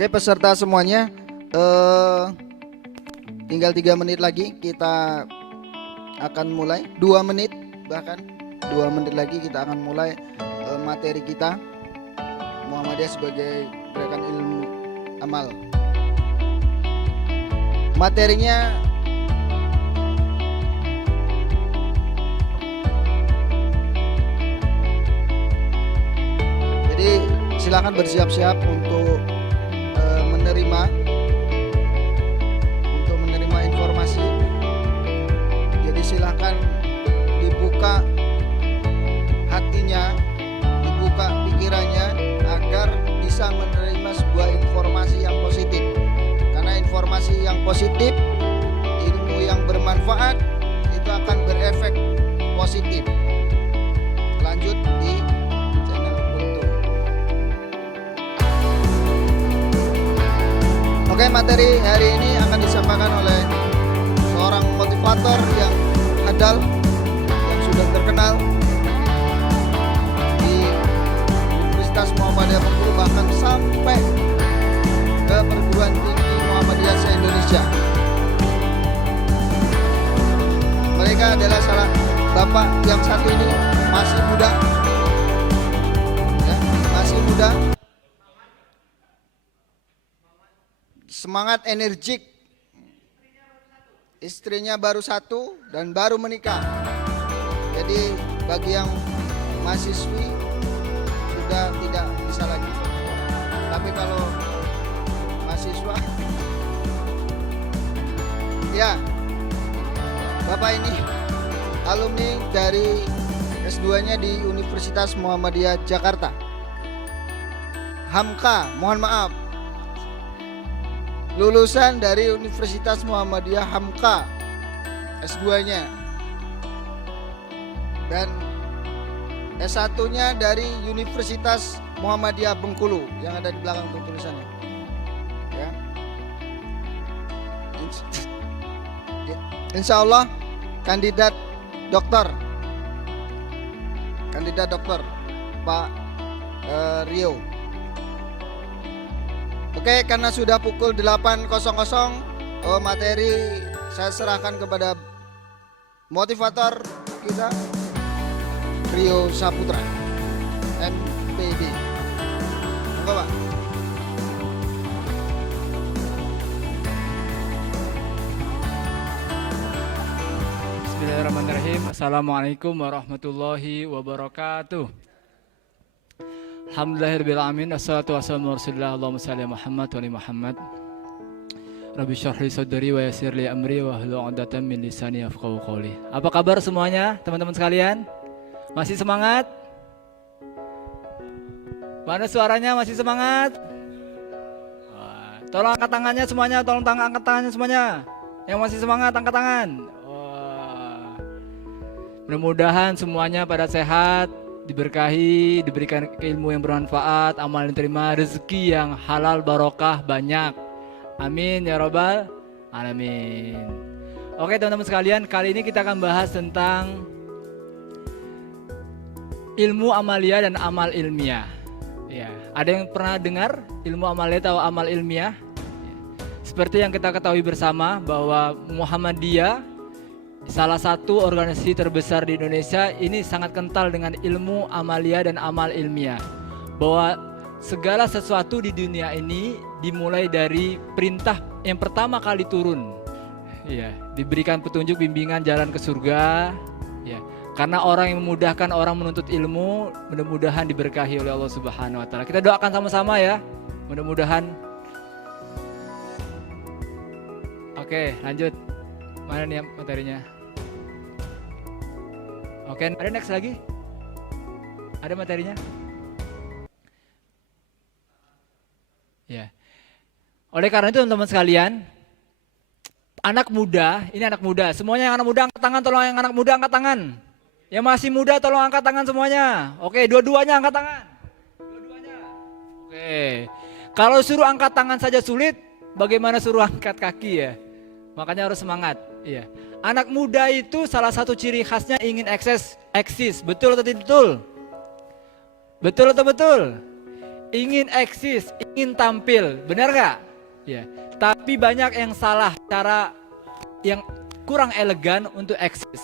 Oke peserta semuanya, tinggal 3 menit lagi kita akan mulai. 2 menit, bahkan 2 menit lagi kita akan mulai materi kita, Muhammadiyah sebagai gerakan ilmu amal. Materinya jadi silakan bersiap-siap untuk menerima informasi. Jadi silakan dibuka hatinya, dibuka pikirannya agar bisa menerima sebuah informasi yang positif. Karena informasi yang positif, ilmu yang bermanfaat itu akan berefek positif. Lanjut di channel Untung. Oke, materi hari ini akan disampaikan oleh seorang motivator yang handal, yang sudah terkenal di Universitas Muhammadiyah Bengkulu, bahkan sampai ke perguruan tinggi Muhammadiyah se-Indonesia. Mereka adalah salah bapak yang satu ini, masih muda, ya, masih muda, semangat, energik. Istrinya baru 1 dan baru menikah. Jadi bagi yang mahasiswi sudah tidak bisa lagi. Tapi kalau mahasiswa, ya, bapak ini alumni dari S2-nya di Universitas Muhammadiyah Jakarta. Hamka, mohon maaf, lulusan dari Universitas Muhammadiyah Hamka, S2-nya, dan S1-nya dari Universitas Muhammadiyah Bengkulu yang ada di belakang tulisannya. Ya. Insya Allah kandidat dokter Pak Rio. Oke, karena sudah pukul 8.00, materi saya serahkan kepada motivator kita, Rio Saputra, MPD. Monggo, Pak. Bismillahirrahmanirrahim. Assalamualaikum warahmatullahi wabarakatuh. Alhamdulillahirrahmanirrahim. Assalatu wassalamu ala rasulillah. Allahumma salli ala Muhammad wa ali Muhammad. Rabbi syrah li sadri wa yassir li amri wa hlul 'uqdatam min lisani yafqahu qawli. Apa kabar semuanya, teman-teman sekalian? Masih semangat? Mana suaranya, masih semangat? Wah, tolong angkat tangannya semuanya, angkat tangannya semuanya. Yang masih semangat angkat tangan. Wah. Mudah-mudahan semuanya pada sehat, diberkahi, diberikan ilmu yang bermanfaat, amal yang diterima, rezeki yang halal barokah banyak. Amin ya robbal alamin. Oke teman-teman sekalian, kali ini kita akan bahas tentang ilmu amalia dan amal ilmiah. Ya, ada yang pernah dengar ilmu amalia atau amal ilmiah? Seperti yang kita ketahui bersama bahwa Muhammadiyah, salah satu organisasi terbesar di Indonesia, ini sangat kental dengan ilmu amalia dan amal ilmiah. Bahwa segala sesuatu di dunia ini dimulai dari perintah yang pertama kali turun. Ya, diberikan petunjuk bimbingan jalan ke surga. Ya, karena orang yang memudahkan orang menuntut ilmu, mudah-mudahan diberkahi oleh Allah Subhanahu wa taala. Kita doakan sama-sama ya. Mudah-mudahan. Oke, lanjut. Mana nih materinya? Oke, ada next lagi? Ada materinya? Ya. Oleh karena itu teman-teman sekalian, anak muda, ini anak muda, semuanya yang anak muda angkat tangan, tolong yang anak muda angkat tangan. Yang masih muda tolong angkat tangan semuanya. Oke, dua-duanya angkat tangan. Dua-duanya. Oke. Kalau suruh angkat tangan saja sulit, bagaimana suruh angkat kaki ya? Makanya harus semangat. Iya. Anak muda itu salah satu ciri khasnya ingin eksis. Betul atau tidak betul? Betul atau betul? ingin eksis, ingin tampil, benar nggak? Ya. Tapi banyak yang salah, cara yang kurang elegan untuk eksis.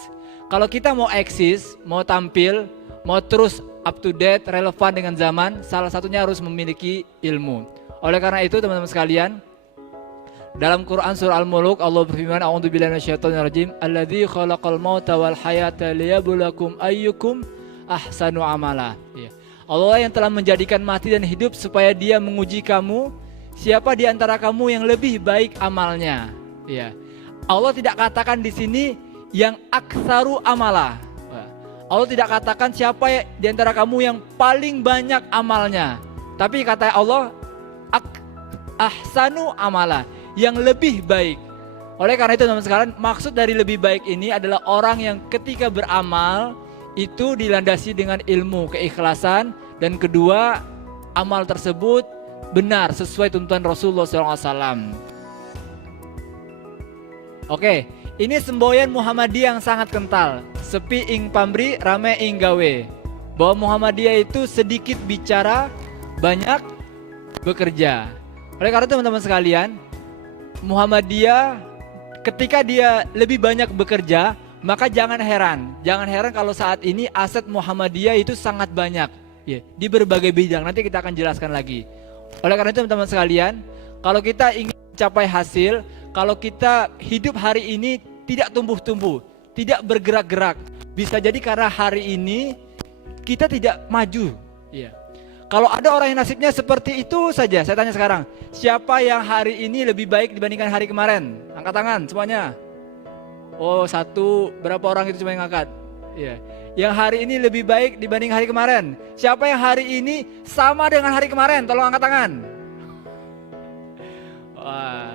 Kalau kita mau eksis, mau tampil, mau terus up to date, relevan dengan zaman, salah satunya harus memiliki ilmu. Oleh karena itu teman-teman sekalian, dalam Quran surah Al-Muluk Allah berfirman, a'udzubillahi minasyaitonirrajim, alladzi khalaqal mauta wal hayata liyabluwakum ayyukum ahsanu amala. Ya. Allah yang telah menjadikan mati dan hidup supaya Dia menguji kamu, siapa di antara kamu yang lebih baik amalnya. Ya. Allah tidak katakan di sini yang aktsaru amala. Allah tidak katakan siapa di antara kamu yang paling banyak amalnya. Tapi kata Allah ahsanu amala, yang lebih baik. Oleh karena itu teman-teman sekalian, maksud dari lebih baik ini adalah orang yang ketika beramal itu dilandasi dengan ilmu, keikhlasan, dan kedua amal tersebut benar sesuai tuntunan Rasulullah SAW. Oke, ini semboyan Muhammadiyah yang sangat kental. Sepi ing pamri, rame ing gawe. Bahwa Muhammadiyah itu sedikit bicara, banyak bekerja. Oleh karena itu teman-teman sekalian, Muhammadiyah ketika dia lebih banyak bekerja, maka jangan heran kalau saat ini aset Muhammadiyah itu sangat banyak ya, di berbagai bidang. Nanti kita akan jelaskan lagi. Oleh karena itu teman-teman sekalian, kalau kita ingin mencapai hasil, kalau kita hidup hari ini tidak tumbuh-tumbuh, tidak bergerak-gerak, bisa jadi karena hari ini kita tidak maju ya. Kalau ada orang yang nasibnya seperti itu saja, saya tanya sekarang, siapa yang hari ini lebih baik dibandingkan hari kemarin? Angkat tangan semuanya. Oh, satu, berapa orang itu cuma yang angkat? Ya. Yang hari ini lebih baik dibanding hari kemarin. Siapa yang hari ini sama dengan hari kemarin? Tolong angkat tangan. Wah.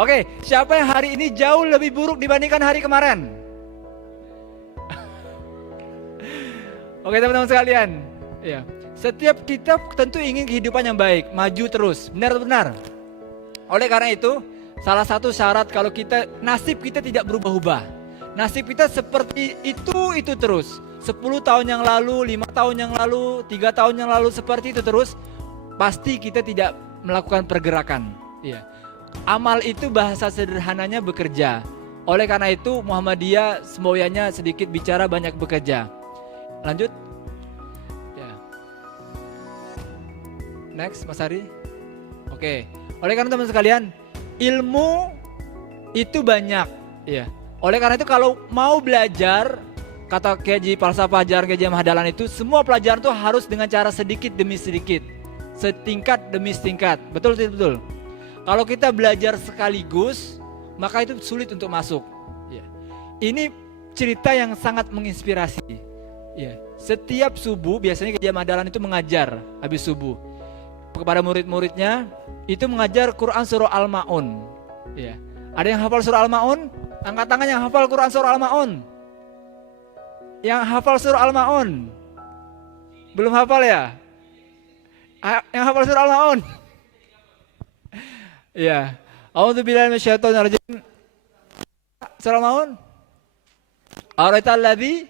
Oke, siapa yang hari ini jauh lebih buruk dibandingkan hari kemarin? Oke teman-teman sekalian, ya. Setiap kita tentu ingin kehidupan yang baik, maju terus, benar-benar. Oleh karena itu, salah satu syarat kalau nasib kita tidak berubah-ubah. Nasib kita seperti itu terus. 10 tahun yang lalu, 5 tahun yang lalu, 3 tahun yang lalu seperti itu terus, pasti kita tidak melakukan pergerakan. Ya. Amal itu bahasa sederhananya bekerja. Oleh karena itu Muhammadiyah semboyannya sedikit bicara, banyak bekerja. Lanjut. Next, Mas Hari. Oke. Oleh karena teman sekalian, ilmu itu banyak, ya. Oleh karena itu kalau mau belajar, kata Kiai Falsafah Ajaran Kiai Ahmad Dahlan itu, semua pelajaran itu harus dengan cara sedikit demi sedikit, setingkat demi setingkat. Betul, betul. Kalau kita belajar sekaligus, maka itu sulit untuk masuk. Ya. Ini cerita yang sangat menginspirasi. Ya. Setiap subuh biasanya Kiai Ahmad Dahlan itu mengajar habis subuh kepada murid-muridnya, itu mengajar Quran surah Al-Ma'un. Ya. Ada yang hafal surah Al-Ma'un? Angkat tangan yang hafal Quran surah Al-Ma'un. Yang hafal surah Al-Ma'un? Belum hafal ya? Yang hafal surah Al-Ma'un? Ya. A'udzubillahi minasyaitonirrajim. Surah Al-Ma'un? Araital ladzi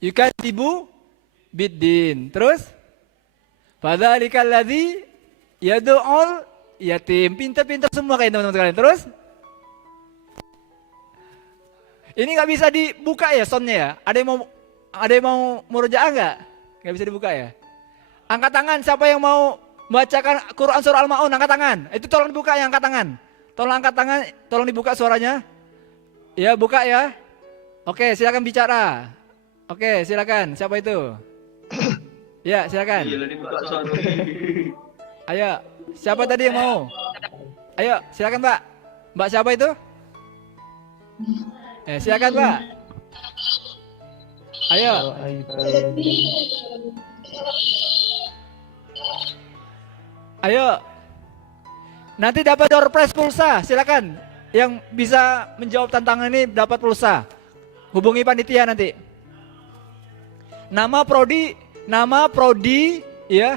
yukadzibu biddin. Terus? Fadzalikal ladzi yad'ul yatim. Pintar-pintar semua kayak teman-teman sekalian. Terus? Ini nggak bisa dibuka ya soundnya ya? Ada yang mau murojaah nggak? Nggak bisa dibuka ya? Angkat tangan siapa yang mau membacakan Quran surah Al-Ma'un, angkat tangan. Itu tolong dibuka ya, angkat tangan. Tolong angkat tangan, tolong dibuka suaranya. Ya, buka ya. Oke, silakan bicara. Oke, silakan. Siapa itu? Ya, silakan. Ayo, siapa tadi yang mau? Ayo, silakan Mbak. Mbak siapa itu? Silakan Mbak. Ayo. Ayo. Nanti dapat door prize pulsa, silakan. Yang bisa menjawab tantangan ini dapat pulsa. Hubungi panitia nanti. Nama prodi, ya.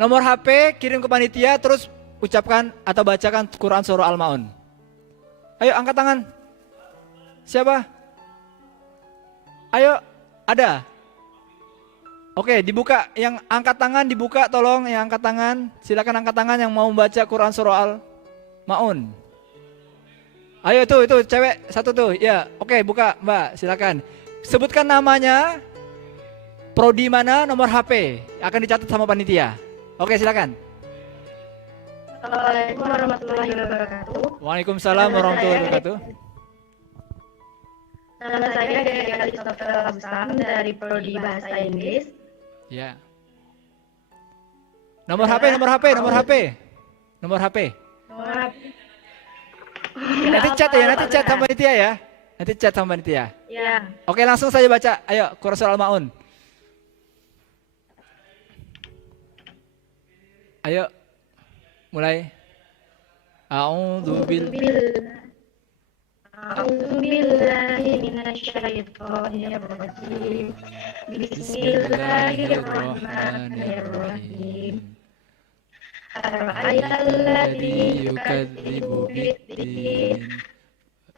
Nomor HP kirim ke panitia, terus ucapkan atau bacakan Quran surah Al-Ma'un. Ayo angkat tangan. Siapa? Ayo, ada. Oke, dibuka. Yang angkat tangan dibuka, tolong. Yang angkat tangan, silakan angkat tangan yang mau membaca Quran surah Al-Maun. Ayo tuh, itu cewek satu tuh. Ya, oke, buka, Mbak. Silakan. Sebutkan namanya, prodi mana, nomor HP. Akan dicatat sama panitia. Oke, silakan. Assalamualaikum warahmatullahi wabarakatuh. Waalaikumsalam warahmatullahi wabarakatuh. Nama saya Gaya Christopher Abusam dari Prodi Bahasa Inggris. Ya. Nomor HP, nomor HP, nomor HP. Nomor HP. Nanti chat ya, nanti chat sama panitia ya. Nanti chat sama panitia. Ya. Oke, langsung saja baca. Ayo, Quran surah Al-Maun. Ayo. Mulai. A'udzu A'udzubillahi minasyaitonir rajim. Bismillahirrahmanirrahim. Ara'aital ladzi yukadzibu bid-din.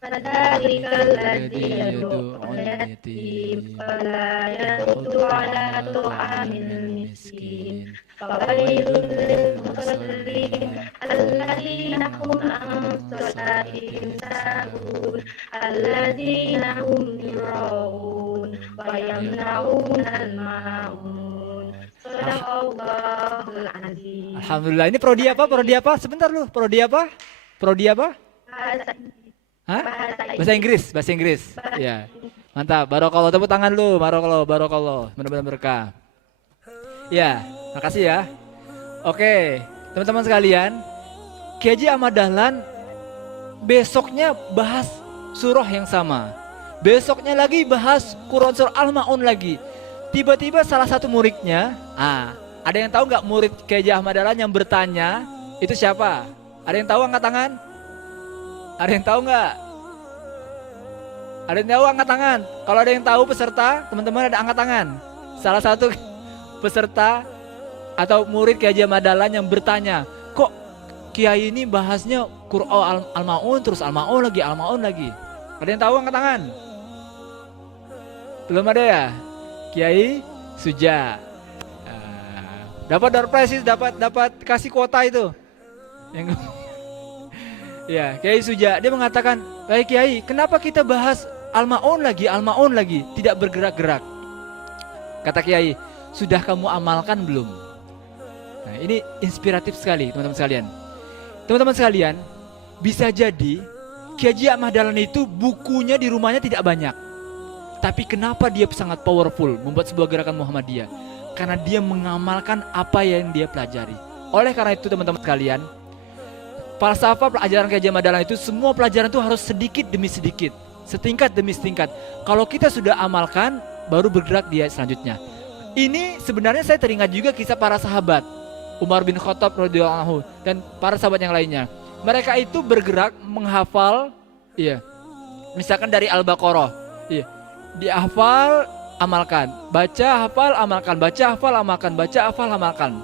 Fadzalikal ladzi yad'ul yatim. Fala yahuddu 'ala ta'amil miskin. Fawailul lil musallin alladzina hum an salatihim sahun alladzina hum yura'un wa yamna'unal ma'un. Shadaqallahul azim. Alhamdulillah. Ini prodi apa? Prodi apa? Sebentar lu. Prodi apa? Prodi apa? Hah? Bahasa Inggris, bahasa Inggris. Ya. Mantap. Barakallah, tepuk tangan lu. Barakallah, barakallah. Benar-benar berkah. Ya, makasih ya. Oke, teman-teman sekalian, Kiai Haji Ahmad Dahlan besoknya bahas surah yang sama. Besoknya lagi bahas Quran surah Al-Maun lagi. Tiba-tiba salah satu muridnya, ada yang tahu nggak murid Kiai Haji Ahmad Dahlan yang bertanya itu siapa? Ada yang tahu angkat tangan? Ada yang tahu nggak? Ada yang tahu angkat tangan? Kalau ada yang tahu peserta, teman-teman ada angkat tangan. Salah satu peserta atau murid Kiai Haji Ahmad Dahlan yang bertanya, kok Kiai ini bahasnya Quran Al-Maun terus Al-Maun lagi, Al-Maun lagi. Ada yang tahu angkat tangan? Belum ada ya? Kiai Suja. Dapat door prize, dapat kasih kuota itu. Yang ya, Kiai Suja dia mengatakan, "Baik Kiai, kenapa kita bahas Al-Maun lagi, Al-Maun lagi, tidak bergerak-gerak?" Kata Kiai, "Sudah kamu amalkan belum?" Nah, ini inspiratif sekali, teman-teman sekalian. Teman-teman sekalian, bisa jadi Kiai Haji Ahmad Dahlan itu bukunya di rumahnya tidak banyak. Tapi kenapa dia sangat powerful membuat sebuah gerakan Muhammadiyah? Karena dia mengamalkan apa yang dia pelajari. Oleh karena itu teman-teman sekalian, falsafah pelajaran Kiai Haji Ahmad Dahlan itu semua pelajaran itu harus sedikit demi sedikit, setingkat demi setingkat. Kalau kita sudah amalkan, baru bergerak dia selanjutnya. Ini sebenarnya saya teringat juga kisah para sahabat Umar bin Khattab radhiyallahu anhu dan para sahabat yang lainnya. Mereka itu bergerak menghafal, misalkan dari Al-Baqarah, dihafal, amalkan, baca, hafal, amalkan, baca, hafal, amalkan, baca, hafal, amalkan.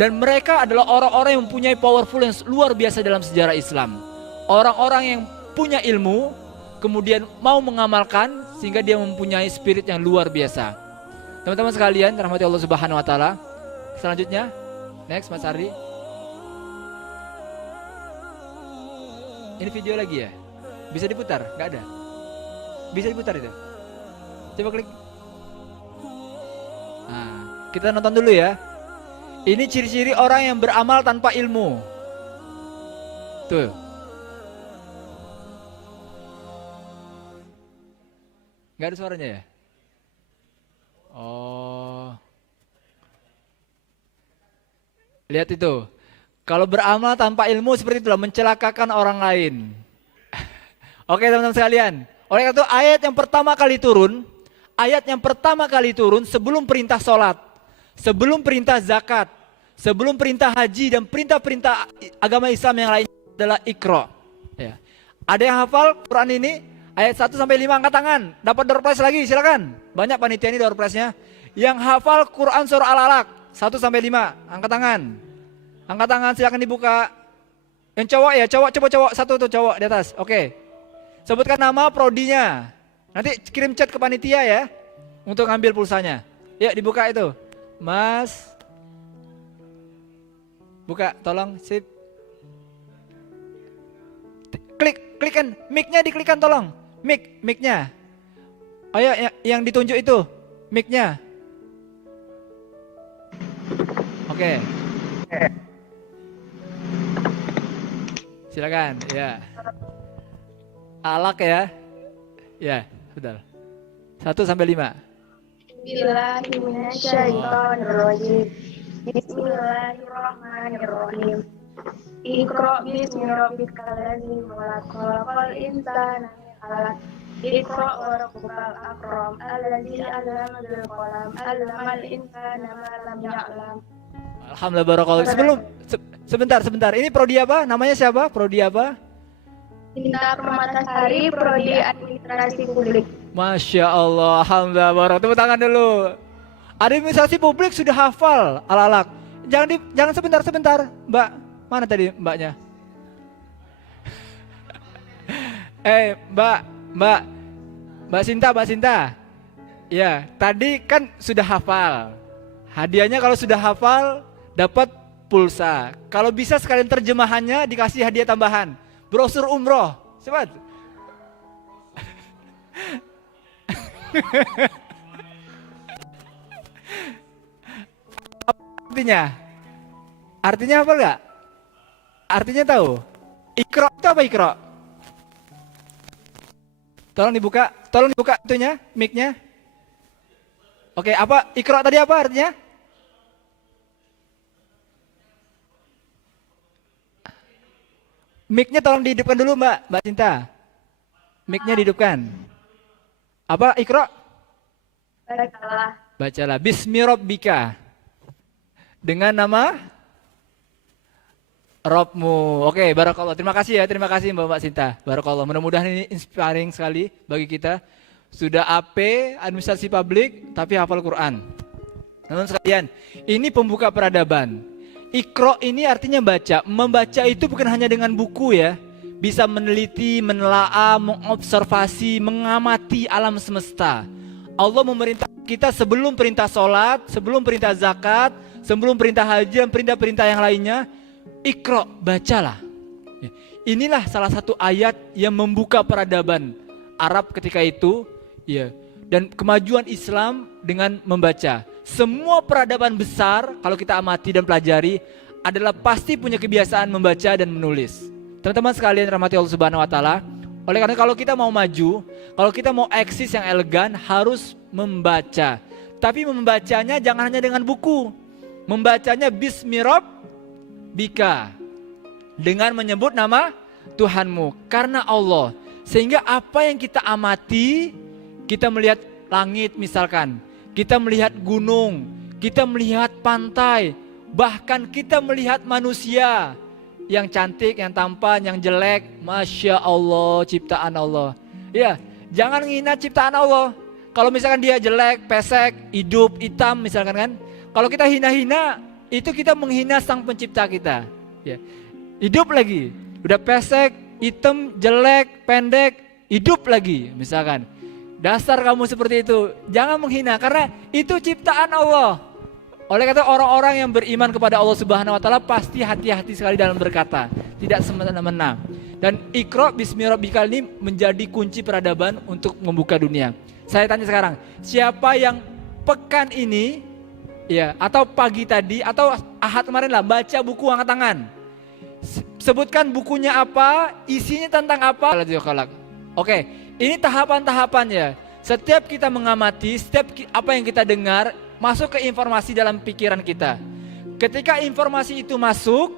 Dan mereka adalah orang-orang yang mempunyai powerful yang luar biasa dalam sejarah Islam. Orang-orang yang punya ilmu, kemudian mau mengamalkan sehingga dia mempunyai spirit yang luar biasa. Teman-teman sekalian, rahmati Allah Subhanahu wa taala. Selanjutnya, next Mas Ardi. Ini video lagi ya? Bisa diputar? Enggak ada. Bisa diputar itu. Coba klik. Nah, kita nonton dulu ya. Ini ciri-ciri orang yang beramal tanpa ilmu. Tuh. Nggak ada suaranya ya? Oh. Lihat itu. Kalau beramal tanpa ilmu seperti itulah, mencelakakan orang lain. Oke teman-teman sekalian. Oleh karena itu ayat yang pertama kali turun sebelum perintah sholat, sebelum perintah zakat, sebelum perintah haji dan perintah-perintah agama Islam yang lain adalah Iqra. Ya. Ada yang hafal Quran ini? Ayat 1 sampai 5 angkat tangan. Dapat door prize lagi, silakan. Banyak panitia ini door prize-nya. Yang hafal Quran surah Al-Alaq 1 sampai 5, angkat tangan. Angkat tangan, silakan dibuka. Yang cowok ya, coba cowok satu tuh cowok di atas. Oke. Sebutkan nama prodinya. Nanti kirim chat ke panitia ya untuk ngambil pulsanya. Ya dibuka itu. Mas. Buka, tolong. Sip. Klikkan. Mic-nya diklikkan tolong. Mic-nya. Ayo yang ditunjuk itu. Mic-nya. Oke. Silakan, ya. Alak ya. Ya, betul. 1 sampai 5. Bismillahirrahmanirrahim. Bismillahirrahmanirrahim. Iqra bismi rabbikal ladzi khalaq, khalaqal insana min 'alaq. Iqra wa rabbukal akram, alladzi 'allama bil qalam, 'allamal insana ma lam ya'lam. Alhamdulillah barakallahu. Sebentar. Ini prodi apa? Namanya siapa? Prodi apa? Cinta Permatasari, Prodi Administrasi Publik. Masya Allah, alhamdulillah barakallahu. Tepuk tangan dulu. Administrasi publik sudah hafal alalak. Jangan sebentar. Mbak, mana tadi mbaknya? Mbak Sinta. Ya, tadi kan sudah hafal. Hadiahnya kalau sudah hafal dapat pulsa. Kalau bisa sekalian terjemahannya dikasih hadiah tambahan. Brosur umroh. Cepat. Artinya apa enggak? Artinya tahu? Iqra itu apa Iqra? Tolong dibuka itunya, mic-nya. Oke, apa Iqra tadi apa artinya? Mic-nya tolong dihidupkan dulu Mbak Cinta. Mic-nya dihidupkan. Apa Iqra? Bacalah. Bismi rabbika. Dengan nama Robmu. Oke, barakallah. Terima kasih Mbak Cinta. Barakallah. Mudah-mudahan ini inspiring sekali bagi kita. Sudah AP, administrasi publik, tapi hafal Quran. Teman-teman sekalian, ini pembuka peradaban. Iqra ini artinya baca. Membaca itu bukan hanya dengan buku ya. Bisa meneliti, menelaah, mengobservasi, mengamati alam semesta. Allah memerintah kita sebelum perintah sholat, sebelum perintah zakat, sebelum perintah haji dan perintah-perintah yang lainnya. Iqra, bacalah. Inilah salah satu ayat yang membuka peradaban Arab ketika itu. Ya, dan kemajuan Islam dengan membaca. Semua peradaban besar kalau kita amati dan pelajari adalah pasti punya kebiasaan membaca dan menulis. Teman-teman sekalian rahmati Allah Subhanahu wa taala. Oleh karena kalau kita mau maju, kalau kita mau eksis yang elegan harus membaca. Tapi membacanya jangan hanya dengan buku. Membacanya bismi rabbika. Dengan menyebut nama Tuhanmu karena Allah. Sehingga apa yang kita amati, kita melihat langit misalkan, kita melihat gunung, kita melihat pantai, bahkan kita melihat manusia yang cantik, yang tampan, yang jelek, Masya Allah, ciptaan Allah. Ya, jangan menghina ciptaan Allah. Kalau misalkan dia jelek, pesek, hidup, hitam misalkan kan, kalau kita hina-hina, itu kita menghina sang pencipta kita. Ya. Hidup lagi, udah pesek, hitam, jelek, pendek, hidup lagi misalkan. Dasar kamu seperti itu, jangan menghina karena itu ciptaan Allah. Oleh kata orang-orang yang beriman kepada Allah Subhanahu wa taala pasti hati-hati sekali dalam berkata, tidak semena-mena. Dan Iqra bismi rabbikal ini menjadi kunci peradaban untuk membuka dunia. Saya tanya sekarang, siapa yang pekan ini ya atau pagi tadi atau Ahad kemarin lah baca buku angkat tangan. Sebutkan bukunya apa, isinya tentang apa. Oke, ini tahapan-tahapannya. Setiap kita mengamati, setiap apa yang kita dengar masuk ke informasi dalam pikiran kita. Ketika informasi itu masuk,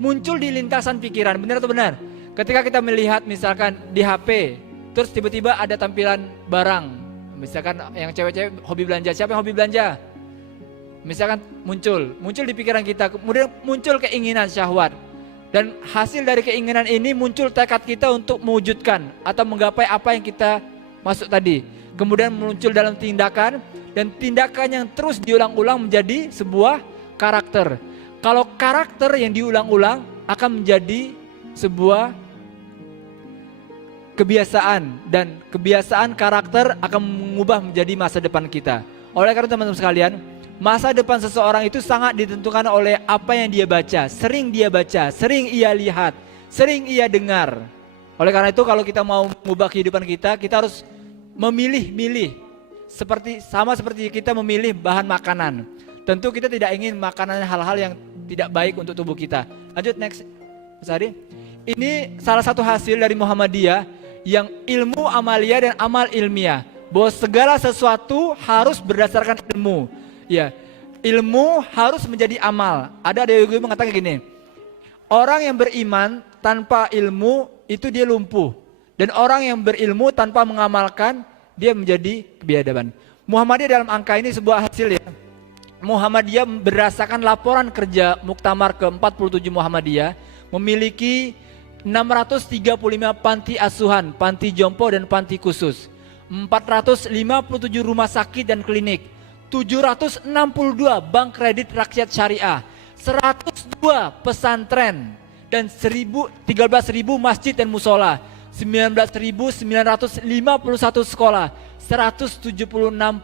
muncul di lintasan pikiran, benar atau benar? Ketika kita melihat misalkan di HP, terus tiba-tiba ada tampilan barang. Misalkan yang cewek-cewek hobi belanja, siapa yang hobi belanja? Misalkan muncul di pikiran kita, kemudian muncul keinginan syahwat. Dan hasil dari keinginan ini muncul tekad kita untuk mewujudkan atau menggapai apa yang kita masuk tadi. Kemudian muncul dalam tindakan dan tindakan yang terus diulang-ulang menjadi sebuah karakter. Kalau karakter yang diulang-ulang akan menjadi sebuah kebiasaan dan kebiasaan karakter akan mengubah menjadi masa depan kita. Oleh karena teman-teman sekalian, masa depan seseorang itu sangat ditentukan oleh apa yang dia baca, sering ia lihat, sering ia dengar. Oleh karena itu kalau kita mau mengubah kehidupan kita, kita harus memilih-milih. Sama seperti kita memilih bahan makanan. Tentu kita tidak ingin makanan hal-hal yang tidak baik untuk tubuh kita. Lanjut next, Mas Adi. Ini salah satu hasil dari Muhammadiyah yang ilmu amalia dan amal ilmiah. Bahwa segala sesuatu harus berdasarkan ilmu. Ya, ilmu harus menjadi amal. Ada yang mengatakan gini, orang yang beriman tanpa ilmu itu dia lumpuh. Dan orang yang berilmu tanpa mengamalkan, dia menjadi kebiadaban. Muhammadiyah dalam angka ini sebuah hasil ya. Muhammadiyah berdasarkan laporan kerja Muktamar ke-47 Muhammadiyah memiliki 635 panti asuhan, panti jompo dan panti khusus, 457 rumah sakit dan klinik, 762 bank kredit rakyat syariah, 102 pesantren dan 13.000 masjid dan musola, 19.951 sekolah, 176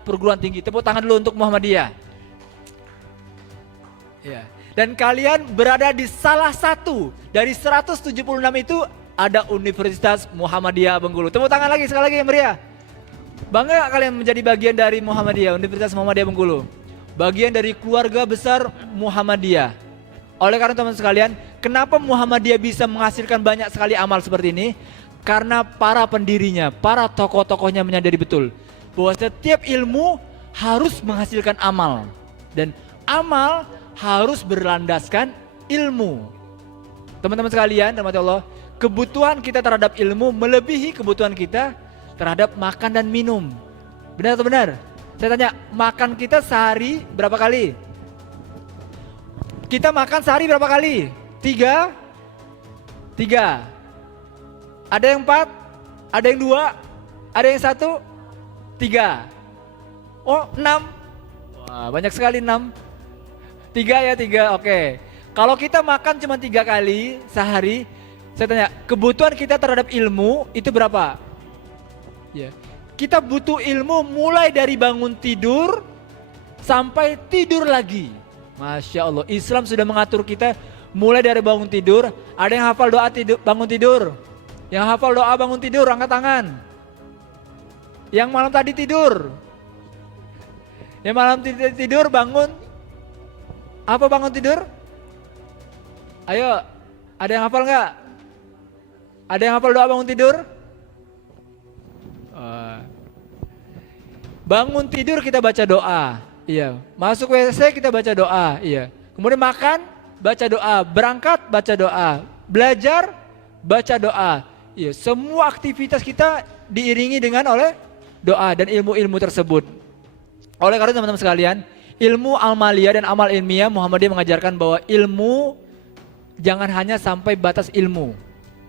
perguruan tinggi. Tepuk tangan dulu untuk Muhammadiyah. Ya. Dan kalian berada di salah satu dari 176 itu ada Universitas Muhammadiyah Bengkulu. Tepuk tangan lagi sekali lagi yang meriah. Bangga gak kalian menjadi bagian dari Muhammadiyah, Universitas Muhammadiyah Bengkulu? Bagian dari keluarga besar Muhammadiyah. Oleh karena teman sekalian, kenapa Muhammadiyah bisa menghasilkan banyak sekali amal seperti ini? Karena para pendirinya, para tokoh-tokohnya menyadari betul bahwa setiap ilmu harus menghasilkan amal. Dan amal harus berlandaskan ilmu. Teman-teman sekalian, rahmati Allah, kebutuhan kita terhadap ilmu melebihi kebutuhan kita terhadap makan dan minum. Benar atau benar? Saya tanya, makan kita sehari berapa kali? Kita makan sehari berapa kali? 3? Ada yang 4? Ada yang 2? Ada yang 1? 3? Oh 6? Wah, banyak sekali 6. 3 ya, 3, oke. Kalau kita makan cuma 3 kali sehari, saya tanya, kebutuhan kita terhadap ilmu itu berapa? Ya. Kita butuh ilmu mulai dari bangun tidur sampai tidur lagi. Masya Allah, Islam sudah mengatur kita mulai dari bangun tidur. Ada yang hafal doa bangun tidur? Yang hafal doa bangun tidur, angkat tangan. Yang malam tadi tidur? Yang malam tidur bangun? Apa bangun tidur? Ayo, ada yang hafal nggak? Ada yang hafal doa bangun tidur? Bangun tidur kita baca doa, iya. Masuk WC kita baca doa, iya. Kemudian makan, baca doa. Berangkat, baca doa. Belajar, baca doa. Iya. Semua aktivitas kita diiringi dengan oleh doa dan ilmu-ilmu tersebut. Oleh karena teman-teman sekalian, ilmu amaliyah dan amal ilmiah, Muhammadiyah mengajarkan bahwa ilmu jangan hanya sampai batas ilmu.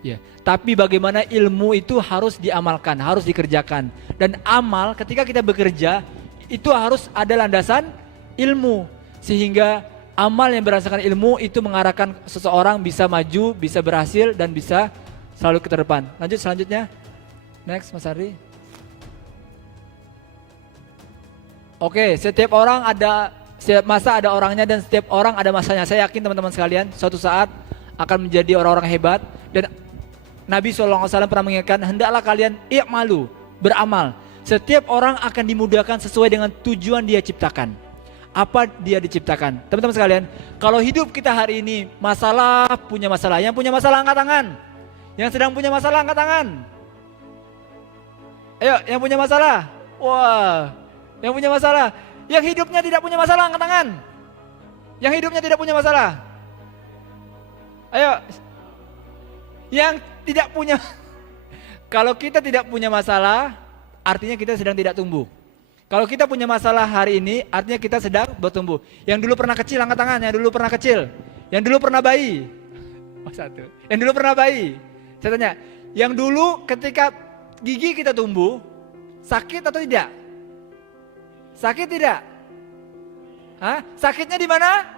Ya, tapi bagaimana ilmu itu harus diamalkan, harus dikerjakan. Dan amal ketika kita bekerja itu harus ada landasan ilmu. Sehingga amal yang berdasarkan ilmu itu mengarahkan seseorang bisa maju, bisa berhasil dan bisa selalu ke depan. Lanjut selanjutnya. Next Mas Ari. Oke, setiap masa ada orangnya dan setiap orang ada masanya. Saya yakin teman-teman sekalian suatu saat akan menjadi orang-orang hebat. Dan Nabi SAW pernah mengingatkan, hendaklah kalian i'malu, beramal. Setiap orang akan dimudahkan sesuai dengan tujuan dia ciptakan. Apa dia diciptakan? Teman-teman sekalian, kalau hidup kita hari ini punya masalah. Yang punya masalah angkat tangan. Yang sedang punya masalah angkat tangan. Ayo, yang punya masalah. Wah. Yang punya masalah, yang hidupnya tidak punya masalah, angkat tangan. Yang hidupnya tidak punya masalah. Ayo. Yang tidak punya. Kalau kita tidak punya masalah, artinya kita sedang tidak tumbuh. Kalau kita punya masalah hari ini, artinya kita sedang bertumbuh. Yang dulu pernah kecil, angkat tangan. Yang dulu pernah kecil. Yang dulu pernah bayi. Oh, 1. Yang dulu pernah bayi. Saya tanya, yang dulu ketika gigi kita tumbuh, sakit atau tidak? Sakit tidak? Hah? Sakitnya di mana?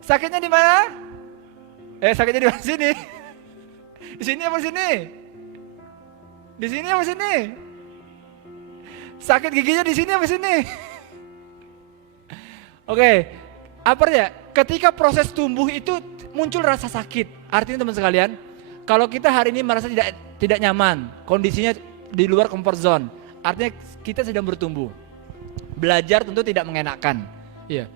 Sakitnya di mana? Sakitnya di mana? Sini. Di sini apa sini? Di sini apa sini? Sakit giginya di sini apa sini? Oke, apa ya? Ketika proses tumbuh itu muncul rasa sakit. Artinya teman sekalian, kalau kita hari ini merasa tidak nyaman, kondisinya di luar comfort zone, artinya kita sedang bertumbuh. Belajar tentu tidak mengenakan. Iya.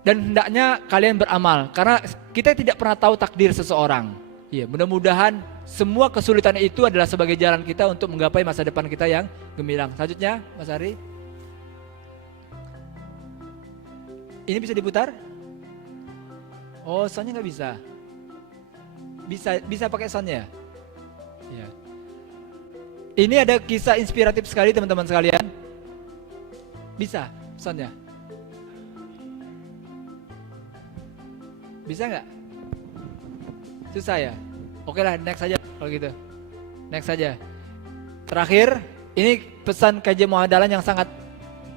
Dan hendaknya kalian beramal karena kita tidak pernah tahu takdir seseorang. Iya, mudah-mudahan semua kesulitan itu adalah sebagai jalan kita untuk menggapai masa depan kita yang gemilang. Selanjutnya, Mas Ari. Ini bisa diputar? Oh, soundnya nggak bisa. Bisa pakai soundnya. Ya. Ini ada kisah inspiratif sekali teman-teman sekalian. Bisa soundnya? Bisa nggak? Susah ya? Oke lah, next aja kalau gitu. Next saja. Terakhir, ini pesan KJ Muadalan yang sangat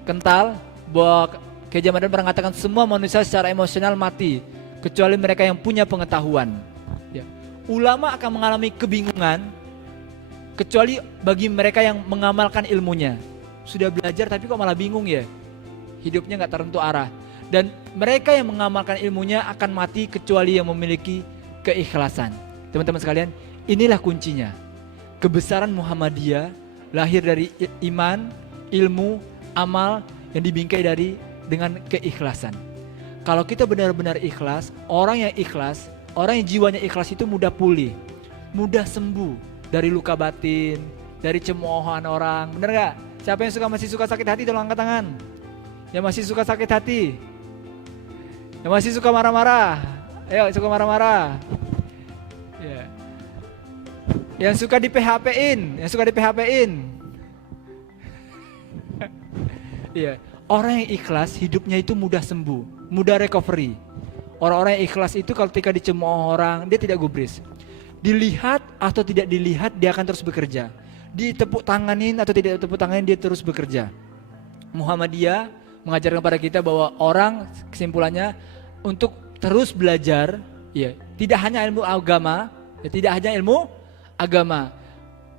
kental bahwa KJ Muadalan pernah mengatakan semua manusia secara emosional mati kecuali mereka yang punya pengetahuan. Ya. Ulama akan mengalami kebingungan kecuali bagi mereka yang mengamalkan ilmunya. Sudah belajar tapi kok malah bingung ya? Hidupnya nggak tertentu arah. Dan mereka yang mengamalkan ilmunya akan mati kecuali yang memiliki keikhlasan. Teman-teman sekalian, inilah kuncinya. Kebesaran Muhammadiyah lahir dari iman, ilmu, amal yang dibingkai dengan keikhlasan. Kalau kita benar-benar ikhlas, orang yang jiwanya ikhlas itu mudah pulih, mudah sembuh dari luka batin, dari cemoohan orang. Benar gak? Siapa yang masih suka sakit hati tolong angkat tangan. Yang masih suka sakit hati, yang masih suka marah-marah, ayo suka marah-marah. Ya. Yang suka di PHP-in, Iya. Orang yang ikhlas hidupnya itu mudah sembuh, mudah recovery. Orang-orang yang ikhlas itu ketika dicemooh orang, dia tidak gubris. Dilihat atau tidak dilihat, dia akan terus bekerja. Ditepuk tanganin atau tidak ditepuk tanganin, dia terus bekerja. Muhammadiyah mengajarkan kepada kita bahwa orang, kesimpulannya, untuk terus belajar, ya, tidak hanya ilmu agama,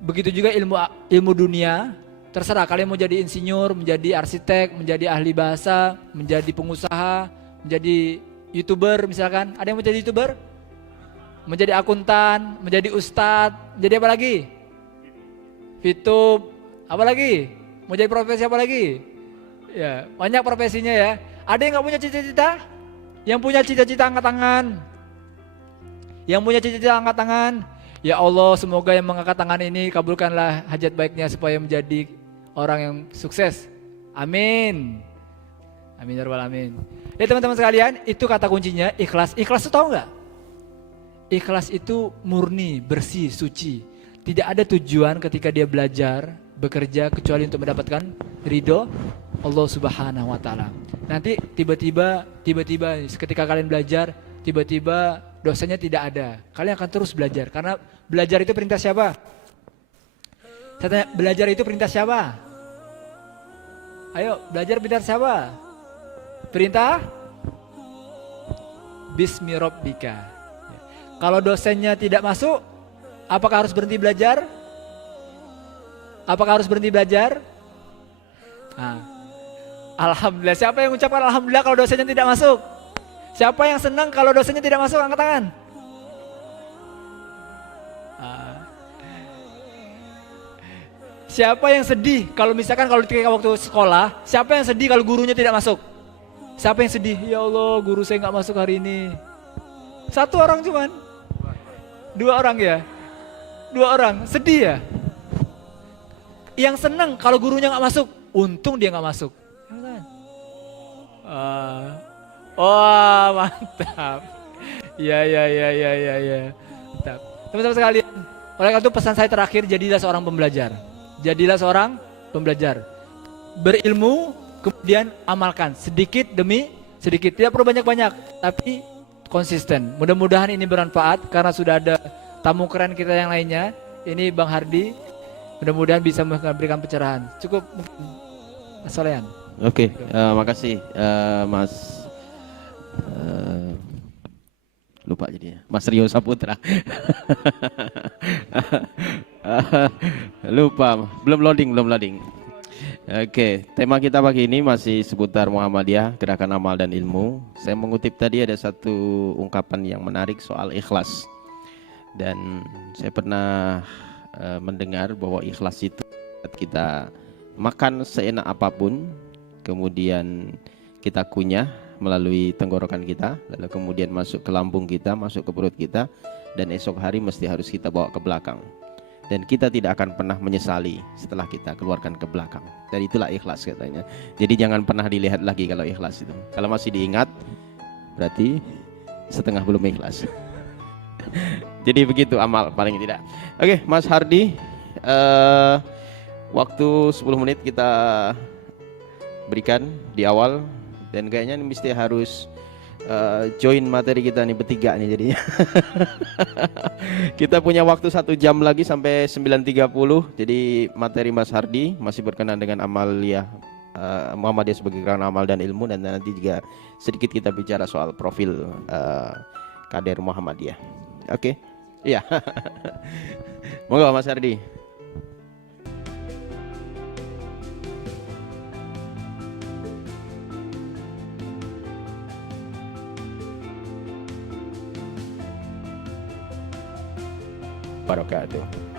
begitu juga ilmu dunia. Terserah kalian mau jadi insinyur, menjadi arsitek, menjadi ahli bahasa, menjadi pengusaha, menjadi YouTuber misalkan. Ada yang mau jadi YouTuber? Menjadi akuntan, menjadi ustadz, menjadi apa lagi? VTube, apa lagi? Mau jadi profesi apa lagi? Ya, banyak profesinya ya. Ada yang nggak punya cita-cita? Yang punya cita-cita angkat tangan. Yang punya cita-cita angkat tangan. Ya Allah, semoga yang mengangkat tangan ini kabulkanlah hajat baiknya supaya menjadi orang yang sukses. Amin. Amin ya rabbal alamin. Ya teman-teman sekalian, itu kata kuncinya ikhlas. Ikhlas itu tahu nggak? Ikhlas itu murni, bersih, suci. Tidak ada tujuan ketika dia belajar, bekerja kecuali untuk mendapatkan ridho Allah Subhanahu wa taala. Nanti tiba-tiba ketika kalian belajar, tiba-tiba dosanya tidak ada. Kalian akan terus belajar karena belajar itu perintah siapa? Saya tanya, belajar itu perintah siapa? Ayo, belajar perintah siapa? Perintah Bismi Rabbika. Kalau dosennya tidak masuk, apakah harus berhenti belajar? Nah, alhamdulillah. Siapa yang mengucapkan alhamdulillah kalau dosennya tidak masuk? Siapa yang senang kalau dosennya tidak masuk? Angkat tangan. Siapa yang sedih kalau misalkan kalau ketika waktu sekolah, siapa yang sedih kalau gurunya tidak masuk? Siapa yang sedih? Ya Allah, guru saya nggak masuk hari ini. Satu orang cuman. Dua orang ya? Dua orang, sedih ya? Yang senang kalau gurunya nggak masuk, untung dia nggak masuk. Wah, mantap. Ya. Mantap. Teman-teman sekalian, oleh karena itu pesan saya terakhir, jadilah seorang pembelajar. Berilmu, kemudian amalkan sedikit demi sedikit. Tidak perlu banyak-banyak, tapi konsisten. Mudah-mudahan ini bermanfaat karena sudah ada tamu keren kita yang lainnya. Ini Bang Hardi. Mudah-mudahan bisa memberikan pencerahan. Cukup mungkin Mas Solehan. Oke, makasih Mas lupa jadinya. Mas Rio Saputra. Lupa, belum loading. Oke, tema kita pagi ini masih seputar Muhammadiyah, gerakan amal dan ilmu. Saya mengutip tadi ada satu ungkapan yang menarik soal ikhlas. Dan saya pernah mendengar bahwa ikhlas itu kita makan seenak apapun, kemudian kita kunyah melalui tenggorokan kita, lalu kemudian masuk ke lambung kita, masuk ke perut kita, dan esok hari mesti harus kita bawa ke belakang. Dan kita tidak akan pernah menyesali setelah kita keluarkan ke belakang. Dan itulah ikhlas katanya. Jadi jangan pernah dilihat lagi kalau ikhlas itu. Kalau masih diingat, berarti setengah belum ikhlas. Jadi begitu amal paling tidak. Oke, Mas Hardi, waktu 10 menit kita berikan di awal. Dan kayaknya ini mesti harus join materi kita nih bertiga nih jadinya. Kita punya waktu 1 jam lagi sampai 9.30. Jadi materi Mas Hardi masih berkenaan dengan amaliyah Muhammadiyah sebagai gerakan amal dan ilmu, dan nanti juga sedikit kita bicara soal profil kader Muhammadiyah. Oke. Iya. Monggo Mas Hardi. Wabarakatuh.